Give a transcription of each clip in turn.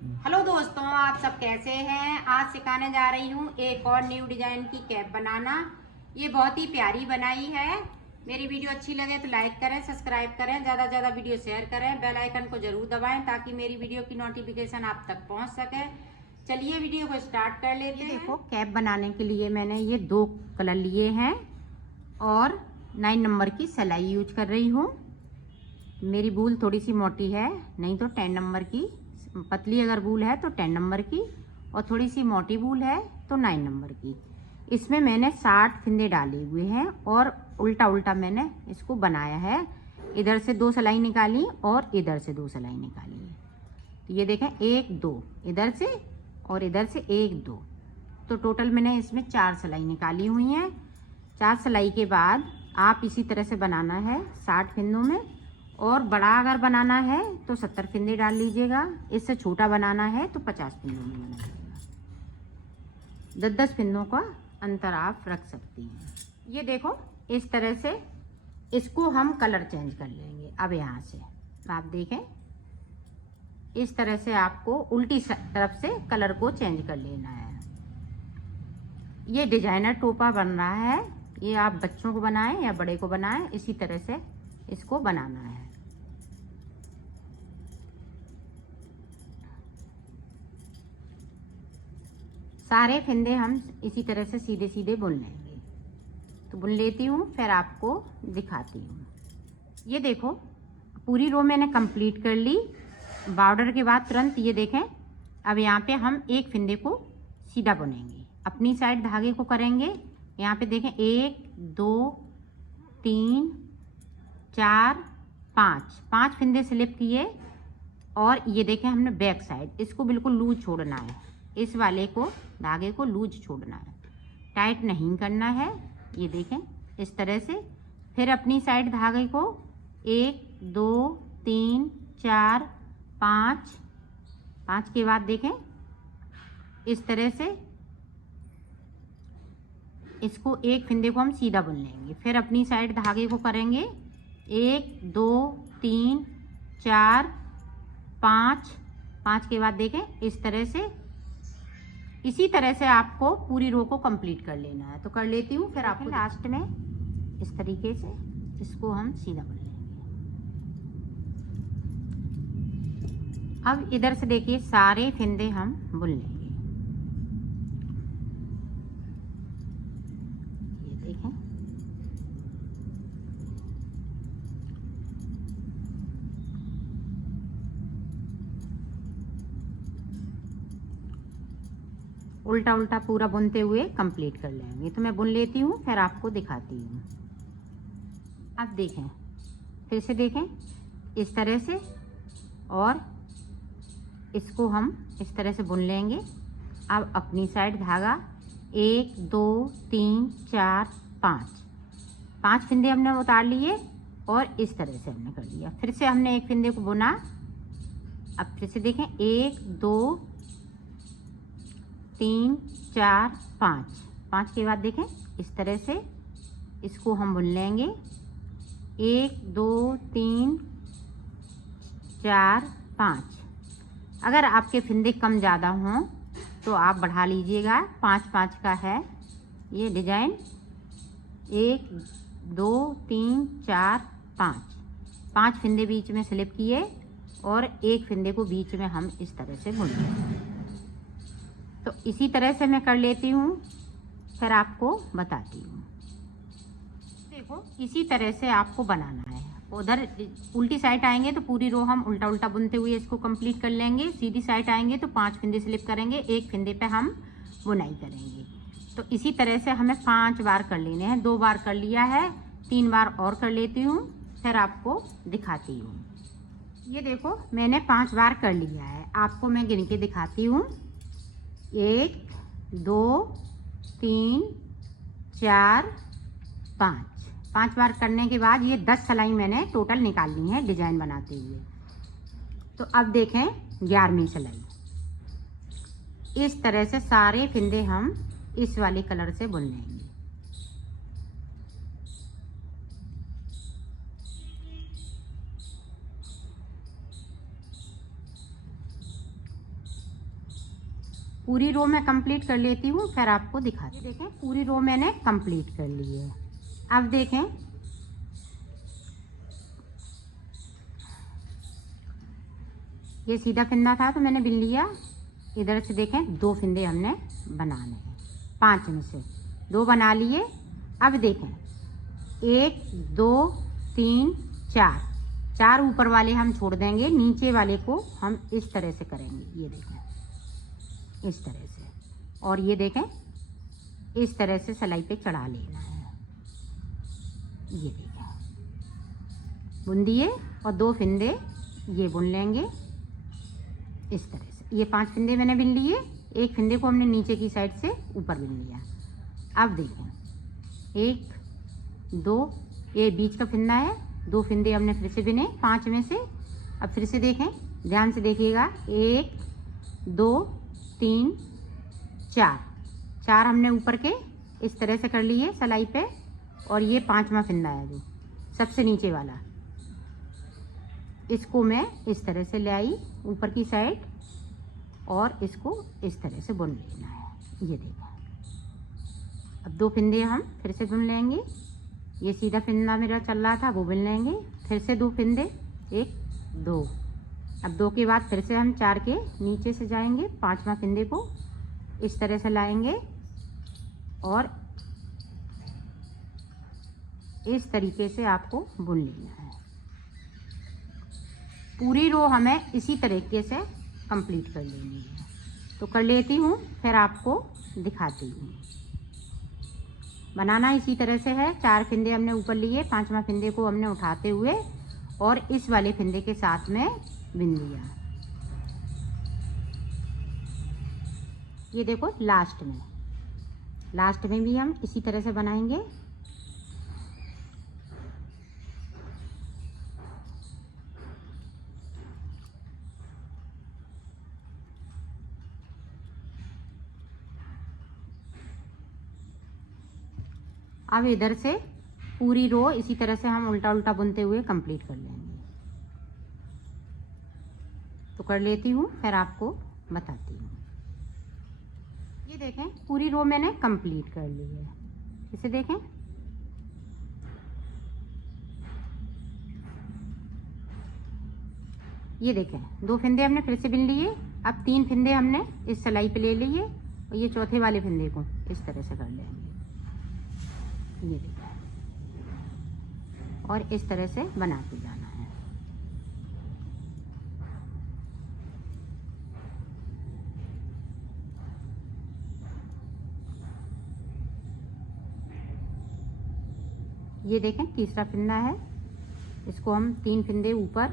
Hello दोस्तों, आप सब कैसे हैं। आज सिखाने जा रही हूँ एक और न्यू डिजाइन की कैप बनाना। ये बहुत ही प्यारी बनाई है। मेरी वीडियो अच्छी लगे तो लाइक करें, सब्सक्राइब करें, ज़्यादा से ज़्यादा वीडियो शेयर करें, बेल आइकन को जरूर दबाएं ताकि मेरी वीडियो की नोटिफिकेशन आप तक पहुँच सके। चलिए वीडियो को स्टार्ट कर लेते हैं। देखो, कैप बनाने के लिए मैंने ये 2 कलर लिए हैं और 9 नंबर की सिलाई यूज कर रही हूँ। मेरी बूल थोड़ी सी मोटी है, नहीं तो 10 नंबर की। पतली अगर बूल है तो 10 नंबर की, और थोड़ी सी मोटी बूल है तो 9 नंबर की। इसमें मैंने 60 फिंदे डाले हुए हैं और उल्टा उल्टा मैंने इसको बनाया है। इधर से 2 सिलाई निकाली और इधर से 2 सिलाई निकाली है। तो ये देखें, 1 2 इधर से और इधर से 1 2, तो टोटल मैंने इसमें 4 सिलाई निकाली हुई हैं। 4 सिलाई के बाद आप इसी तरह से बनाना है 60 फिंदों में, और बड़ा अगर बनाना है तो 70 फिंदे डाल लीजिएगा। इससे छोटा बनाना है तो 50 फिंदों में बनाइएगा। 10-10 फिंदों का अंतर आप रख सकती हैं। ये देखो, इस तरह से इसको हम कलर चेंज कर लेंगे। अब यहाँ से आप देखें, इस तरह से आपको उल्टी तरफ से कलर को चेंज कर लेना है। ये डिजाइनर टोपा बन रहा है। ये आप बच्चों को बनाएं या बड़े को बनाएं, इसी तरह से इसको बनाना है। सारे फिंदे हम इसी तरह से सीधे सीधे बुन लेंगे। तो बुन लेती हूँ, फिर आपको दिखाती हूँ। ये देखो, पूरी रो मैंने कंप्लीट कर ली। बॉर्डर के बाद तुरंत ये देखें, अब यहाँ पे हम एक फिंदे को सीधा बुनेंगे, अपनी साइड धागे को करेंगे। यहाँ पे देखें, 1 2 3 4 5 फिंदे स्लिप किए, और ये देखें हमने बैक साइड इसको बिल्कुल लूज छोड़ना है। इस वाले को धागे को लूज छोड़ना है, टाइट नहीं करना है। ये देखें इस तरह से। फिर अपनी साइड धागे को 1 2 3 4 5 के बाद देखें इस तरह से इसको एक फिंदे को हम सीधा बुन लेंगे। फिर अपनी साइड धागे को करेंगे 1 2 3 4 5 के बाद देखें इस तरह से। इसी तरह से आपको पूरी रो को कंप्लीट कर लेना है। तो कर लेती हूँ, फिर आपको लास्ट में इस तरीके से इसको हम सीधा बुन लेंगे। अब इधर से देखिए, सारे फिंदे हम बुन लेंगे। ये देखें, उल्टा उल्टा पूरा बुनते हुए कंप्लीट कर लेंगे। तो मैं बुन लेती हूँ, फिर आपको दिखाती हूँ। अब देखें, फिर से देखें इस तरह से, और इसको हम इस तरह से बुन लेंगे। अब अपनी साइड धागा 1 2 3 4 5 फिंदे हमने उतार लिए, और इस तरह से हमने कर लिया। फिर से हमने एक फिंदे को बुना। अब फिर से देखें, 1 2 3 4 5 के बाद देखें इस तरह से इसको हम बुन लेंगे। 1 2 3 4 5। अगर आपके फिंदे कम ज़्यादा हों तो आप बढ़ा लीजिएगा। 5 का है ये डिजाइन। 1 2 3 4 5 फिंदे बीच में स्लिप किए, और एक फिंदे को बीच में हम इस तरह से बुन लेंगे। तो इसी तरह से मैं कर लेती हूँ, फिर आपको बताती हूँ। देखो, इसी तरह से आपको बनाना है। उधर उल्टी साइड आएंगे तो पूरी रो हम उल्टा उल्टा बुनते हुए इसको कंप्लीट कर लेंगे। सीधी साइड आएंगे तो 5 फिंदे स्लिप करेंगे, एक फिंदे पे हम बुनाई करेंगे। तो इसी तरह से हमें 5 बार कर लेने हैं। 2 बार कर लिया है, 3 बार और कर लेती हूँ, फिर आपको दिखाती हूँ। ये देखो, मैंने 5 बार कर लिया है। आपको मैं गिन के दिखाती हूँ। 1 2 3 4 5 बार करने के बाद ये 10 सिलाई मैंने टोटल निकालनी है डिजाइन बनाते हुए। तो अब देखें 11वीं सिलाई। इस तरह से सारे फिंदे हम इस वाले कलर से बुन लेंगे। पूरी रो मैं कंप्लीट कर लेती हूँ, फिर आपको दिखाती हूँ। देखें पूरी रो मैंने कंप्लीट कर ली है। अब देखें ये सीधा फंदा था तो मैंने बिन लिया। इधर से देखें 2 फंदे हमने बनाने हैं, 5 में से 2 बना लिए। अब देखें 1 2 3 4 ऊपर वाले हम छोड़ देंगे, नीचे वाले को हम इस तरह से करेंगे। ये देखें इस तरह से, और ये देखें इस तरह से सिलाई पे चढ़ा लेना है। ये देखें बुन दिए और 2 फंदे ये बुन लेंगे इस तरह से। ये 5 फंदे मैंने बिन लिए, 1 फंदे को हमने नीचे की साइड से ऊपर बिन लिया। अब देखें 1 2, ये बीच का फंदा है, 2 फंदे हमने फिर से बिने 5 में से। अब फिर से देखें, ध्यान से देखिएगा, 1 2 3 4 हमने ऊपर के इस तरह से कर लिए सिलाई पे। और ये 5वां फंदा है जो सबसे नीचे वाला, इसको मैं इस तरह से ले आई ऊपर की साइड और इसको इस तरह से बुन लेना है। ये देखो अब 2 फंदे हम फिर से बुन लेंगे। ये सीधा फंदा मेरा चल रहा था वो बुन लेंगे, फिर से 2 फंदे 1 2। अब 2 के बाद फिर से हम 4 के नीचे से जाएंगे, 5वां फंदे को इस तरह से लाएंगे और इस तरीके से आपको बुन लेना है। पूरी रो हमें इसी तरीके से कंप्लीट कर लेनी है। तो कर लेती हूँ, फिर आपको दिखाती हूँ। बनाना इसी तरह से है। 4 फंदे हमने ऊपर लिए, 5वां फंदे को हमने उठाते हुए और इस वाले फंदे के साथ में बिन लिया। ये देखो लास्ट में भी हम इसी तरह से बनाएंगे। अब इधर से पूरी रो इसी तरह से हम उल्टा उल्टा बुनते हुए कंप्लीट कर लेंगे। तो कर लेती हूँ, फिर आपको बताती हूँ। ये देखें पूरी रो मैंने कंप्लीट कर ली है। इसे देखें, ये देखें 2 फंदे हमने फिर से बिन लिए। अब 3 फंदे हमने इस सिलाई पे ले लिए और ये चौथे वाले फंदे को इस तरह से कर लेंगे। ये देखें और इस तरह से बनाते जाना है। ये देखें तीसरा फंदा है, इसको हम 3 फंदे ऊपर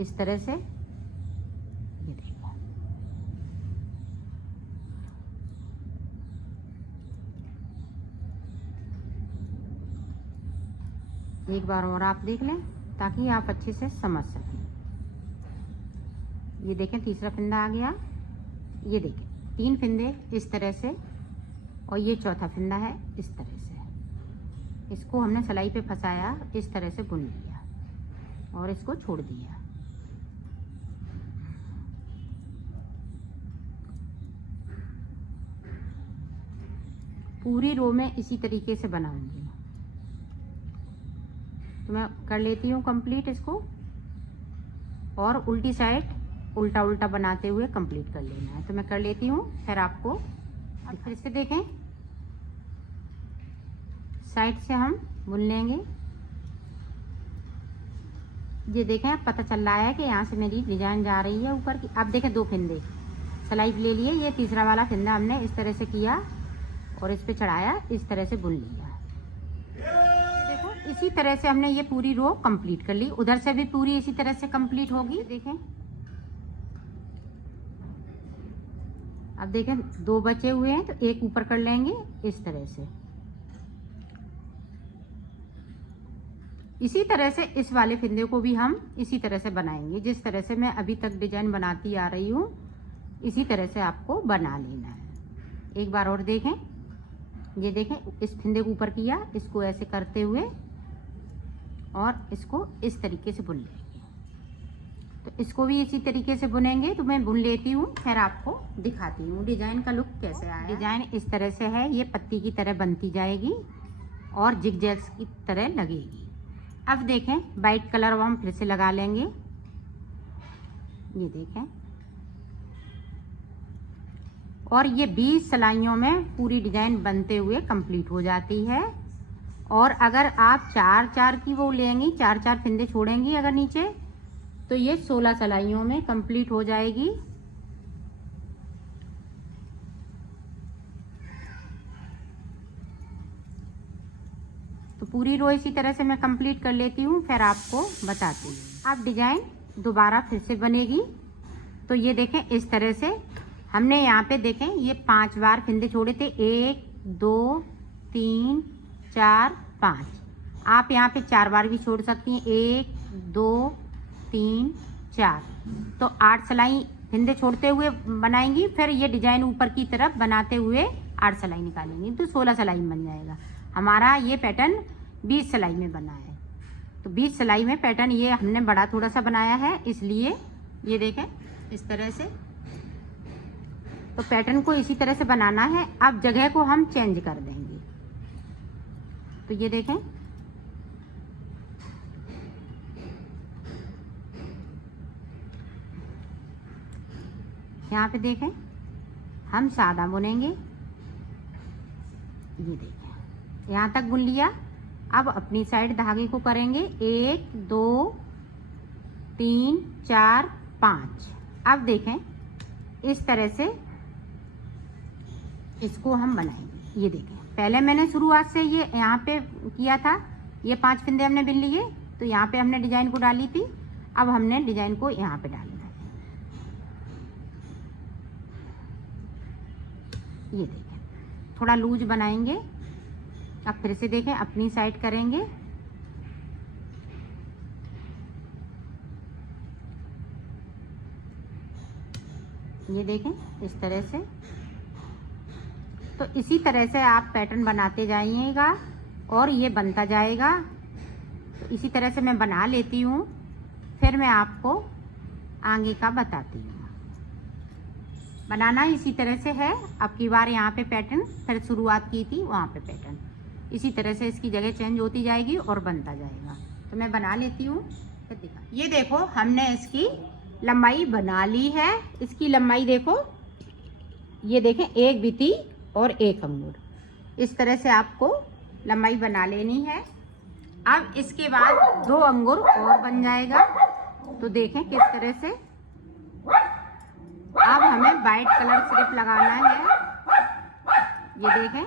इस तरह से, ये देखो एक बार और आप देख लें ताकि आप अच्छे से समझ सकें। ये देखें तीसरा फंदा आ गया। ये देखें 3 फंदे इस तरह से और ये चौथा फंदा है इस तरह से। इसको हमने सिलाई पे फंसाया, इस तरह से बुन लिया और इसको छोड़ दिया। पूरी रो में इसी तरीके से बनाऊंगी। तो मैं कर लेती हूँ कंप्लीट इसको, और उल्टी साइड उल्टा उल्टा बनाते हुए कंप्लीट कर लेना है। तो मैं कर लेती हूँ, फिर आपको फिर से देखें, साइड से हम बुन लेंगे। ये देखें अब पता चल रहा है कि यहाँ से मेरी डिजाइन जा रही है ऊपर की। अब देखें 2 फंदे सिलाई ले लिए, ये तीसरा वाला फंदा हमने इस तरह से किया और इस पे चढ़ाया, इस तरह से बुन लिया। ये देखो इसी तरह से हमने ये पूरी रो कंप्लीट कर ली। उधर से भी पूरी इसी तरह से कंप्लीट होगी। देखें अब देखें 2 बचे हुए हैं तो 1 ऊपर कर लेंगे इस तरह से। इसी तरह से इस वाले फंदे को भी हम इसी तरह से बनाएंगे। जिस तरह से मैं अभी तक डिजाइन बनाती आ रही हूँ इसी तरह से आपको बना लेना है। एक बार और देखें, ये देखें इस फंदे को ऊपर किया, इसको ऐसे करते हुए और इसको इस तरीके से बुन लेंगे। तो इसको भी इसी तरीके से बुनेंगे। तो मैं बुन लेती हूँ, फिर आपको दिखाती हूँ डिजाइन का लुक कैसे आया। डिजाइन इस तरह से है, ये पत्ती की तरह बनती जाएगी और जिगजैग्स की तरह लगेगी। अब देखें वाइट कलर हम फिर से लगा लेंगे, ये देखें। और ये 20 सिलाइयों में पूरी डिजाइन बनते हुए कंप्लीट हो जाती है। और अगर आप 4-4 की वो लेंगी, 4-4 फिंदे छोड़ेंगी अगर नीचे, तो ये 16 सिलाइयों में कंप्लीट हो जाएगी। तो पूरी रो इसी तरह से मैं कंप्लीट कर लेती हूँ, फिर आपको बताती हूँ। अब डिजाइन दोबारा फिर से बनेगी। तो ये देखें इस तरह से हमने यहाँ पे देखें ये 5 बार फिंदे छोड़े थे, 1 2 3 4 5। आप यहाँ पे 4 बार भी छोड़ सकती हैं, 1 2 3 4। तो 8 सिलाई फिंदे छोड़ते हुए बनाएंगी, फिर ये डिजाइन ऊपर की तरफ बनाते हुए 8 सिलाई निकालेंगी, तो 16 सिलाई में बन जाएगा। हमारा ये पैटर्न 20 सिलाई में बना है। तो 20 सिलाई में पैटर्न ये हमने बड़ा थोड़ा सा बनाया है, इसलिए ये देखें इस तरह से। तो पैटर्न को इसी तरह से बनाना है। अब जगह को हम चेंज कर देंगे। तो ये देखें यहाँ पे देखें हम सादा बुनेंगे, ये देखें यहाँ तक बुन लिया। अब अपनी साइड धागे को करेंगे 1 2 3 4 5। अब देखें इस तरह से इसको हम बनाएंगे। ये देखें पहले मैंने शुरुआत से ये यहाँ पे किया था, ये 5 फिंदे हमने बिन लिए, तो यहाँ पे हमने डिजाइन को डाली थी। अब हमने डिजाइन को यहाँ पे डालना है, ये देखें थोड़ा लूज बनाएंगे। अब फिर से देखें अपनी साइड करेंगे, ये देखें इस तरह से। तो इसी तरह से आप पैटर्न बनाते जाइएगा और ये बनता जाएगा। तो इसी तरह से मैं बना लेती हूँ, फिर मैं आपको आगे का बताती हूँ। बनाना इसी तरह से है। अब की बार यहाँ पे पैटर्न, फिर शुरुआत की थी वहाँ पे पैटर्न, इसी तरह से इसकी जगह चेंज होती जाएगी और बनता जाएगा। तो मैं बना लेती हूँ, फिर दिखा। ये देखो हमने इसकी लंबाई बना ली है। इसकी लंबाई देखो, ये देखें 1 बिती और 1 अंगूर, इस तरह से आपको लंबाई बना लेनी है। अब इसके बाद 2 अंगूर और बन जाएगा। तो देखें किस तरह से। अब हमें वाइट कलर सिर्फ लगाना है, ये देखें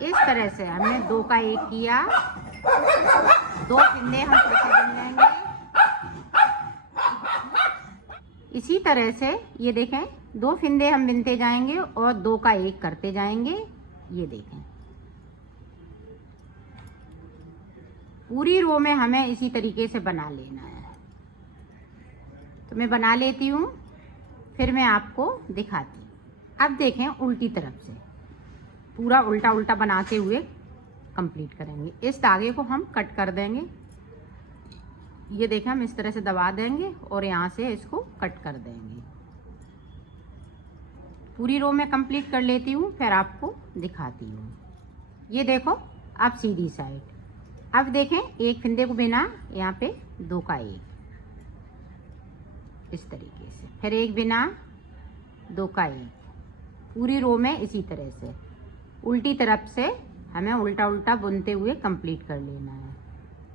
इस तरह से हमने 2 का 1 किया, 2 फिंदे हम फिर से बुन लेंगे इसी तरह से। ये देखें 2 फिंदे हम बिनते जाएंगे और 2 का 1 करते जाएंगे। ये देखें पूरी रो में हमें इसी तरीके से बना लेना है। तो मैं बना लेती हूँ, फिर मैं आपको दिखाती हूँ। अब देखें उल्टी तरफ से पूरा उल्टा उल्टा बनाते हुए कंप्लीट करेंगे। इस धागे को हम कट कर देंगे, ये देखें हम इस तरह से दबा देंगे और यहाँ से इसको कट कर देंगे। पूरी रो में कंप्लीट कर लेती हूँ, फिर आपको दिखाती हूँ। ये देखो अब सीधी साइड। अब देखें 1 फिंदे को बिना यहाँ पे 2 का 1 इस तरीके से, फिर 1 बिना 2 का 1 पूरी रो में इसी तरह से उल्टी तरफ से हमें उल्टा उल्टा बुनते हुए कंप्लीट कर लेना है।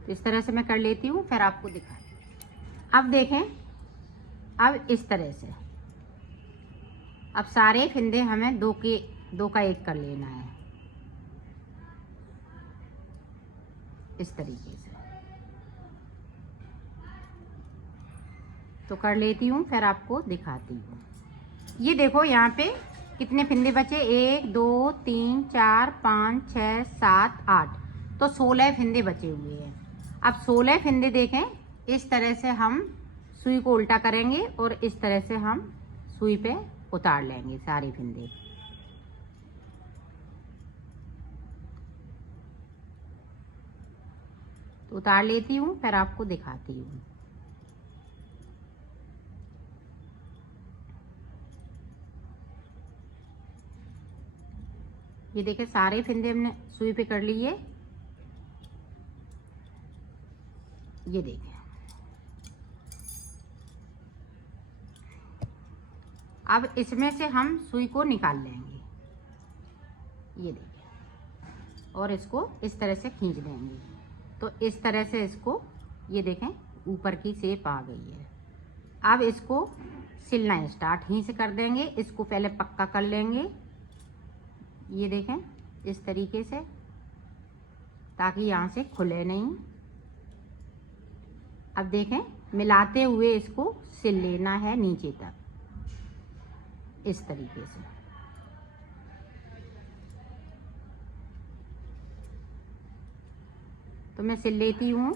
तो इस तरह से मैं कर लेती हूँ, फिर आपको दिखाती हूँ। अब देखें अब इस तरह से, अब सारे फिंदे हमें 2 का 1 कर लेना है इस तरीके से। तो कर लेती हूँ, फिर आपको दिखाती हूँ। ये देखो यहाँ पे कितने फिंदे बचे, 1 2 3 4 5 6 7 8, तो 16 फिंदे बचे हुए हैं। अब 16 फिंदे देखें इस तरह से हम सुई को उल्टा करेंगे और इस तरह से हम सुई पे उतार लेंगे सारे फिंदे। तो उतार लेती हूँ, फिर आपको दिखाती हूँ। ये देखें सारे फंदे हमने सुई पे कर लिए। ये देखें, अब इसमें से हम सुई को निकाल लेंगे। ये देखें, और इसको इस तरह से खींच देंगे। तो इस तरह से इसको, ये देखें ऊपर की शेप आ गई है। अब इसको सिलना स्टार्ट यहीं से कर देंगे। इसको पहले पक्का कर लेंगे, ये देखें इस तरीके से, ताकि यहाँ से खुले नहीं। अब देखें मिलाते हुए इसको सिल लेना है नीचे तक, इस तरीके से। तो मैं सिल लेती हूँ,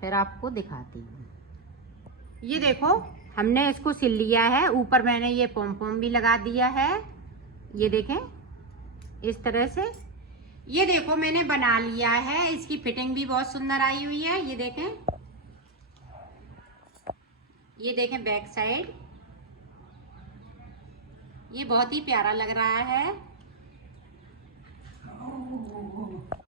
फिर आपको दिखाती हूँ। ये देखो हमने इसको सिल लिया है। ऊपर मैंने ये पॉम पॉम भी लगा दिया है। ये देखें इस तरह से। ये देखो मैंने बना लिया है। इसकी फिटिंग भी बहुत सुंदर आई हुई है। ये देखें, ये देखें बैक साइड, ये बहुत ही प्यारा लग रहा है।